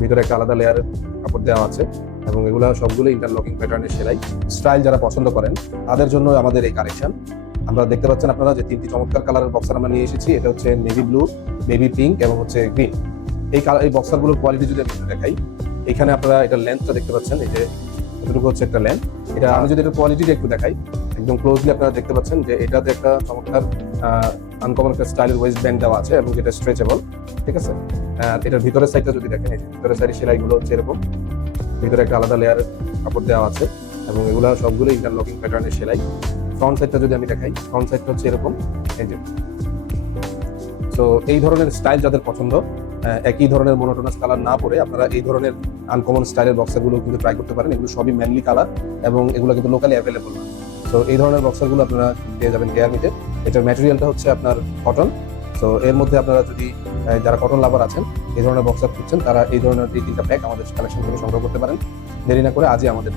ভিতরে একটা আলাদা লেয়ারের কাপড় দেওয়া আছে এবং এগুলো সবগুলো ইন্টারলকিং প্যাটার্নের সেলাই। স্টাইল যারা পছন্দ করেন তাদের জন্য আমাদের এই কালেকশন। আমরা দেখতে পাচ্ছেন আপনারা যে 3টি চমৎকার কালারের বক্সার আমরা নিয়ে এসেছি। এটা হচ্ছে নেভি ব্লু, বেবি পিঙ্ক এবং হচ্ছে গ্রিন। এই বক্সারগুলোর কোয়ালিটি যদি আমি একটু দেখাই, এখানে আপনারা এটা লেন্থটা দেখতে পাচ্ছেন, এই যে এটুকু হচ্ছে একটা লেন্থ। এটা আমি যদি এটা কোয়ালিটিটা একটু দেখাই একদম ক্লোজলি, আপনারা দেখতে পাচ্ছেন যে এটাতে একটা চমৎকার আনকমন একটা স্টাইলের ওয়েস্ট ব্যান্ড দেওয়া আছে এবং যেটা স্ট্রেচেবল, ঠিক আছে। আর এটার ভিতরের সাইডটা যদি দেখেন, এই যে ভিতরের সাইডের সেলাইগুলো হচ্ছে এরকম, ভিতরে একটা আলাদা লেয়ারের কাপড় দেওয়া আছে এবং এগুলো সবগুলো ইন্টারলকিং প্যাটার্নের সেলাই। ফ্রন্ট সাইডটা যদি আমি দেখাই, ফ্রন্ট সাইডটা হচ্ছে এরকম, এই যে। তো এই ধরনের স্টাইল যাদের পছন্দ, একই ধরনের মোনোটোনাস কালার না পরে আপনারা এই ধরনের আনকমন স্টাইলের বক্সারগুলো কিন্তু ট্রাই করতে পারেন। এগুলো সবই ম্যানলি কালার এবং এগুলো কিন্তু লোকালি অ্যাভেলেবল না। তো এই ধরনের বক্সারগুলো আপনারা পেয়ে যাবেন কেয়ারমিতে। এটার ম্যাটেরিয়ালটা হচ্ছে আপনার কটন। তো এর মধ্যে আপনারা যদি যারা কটন লাভার আছেন, এই ধরনের বক্সার খুঁজছেন, তারা এই ধরনের এই 3টা প্যাক আমাদের কালেকশন থেকে সংগ্রহ করতে পারেন। দেরি না করে আজই আমাদের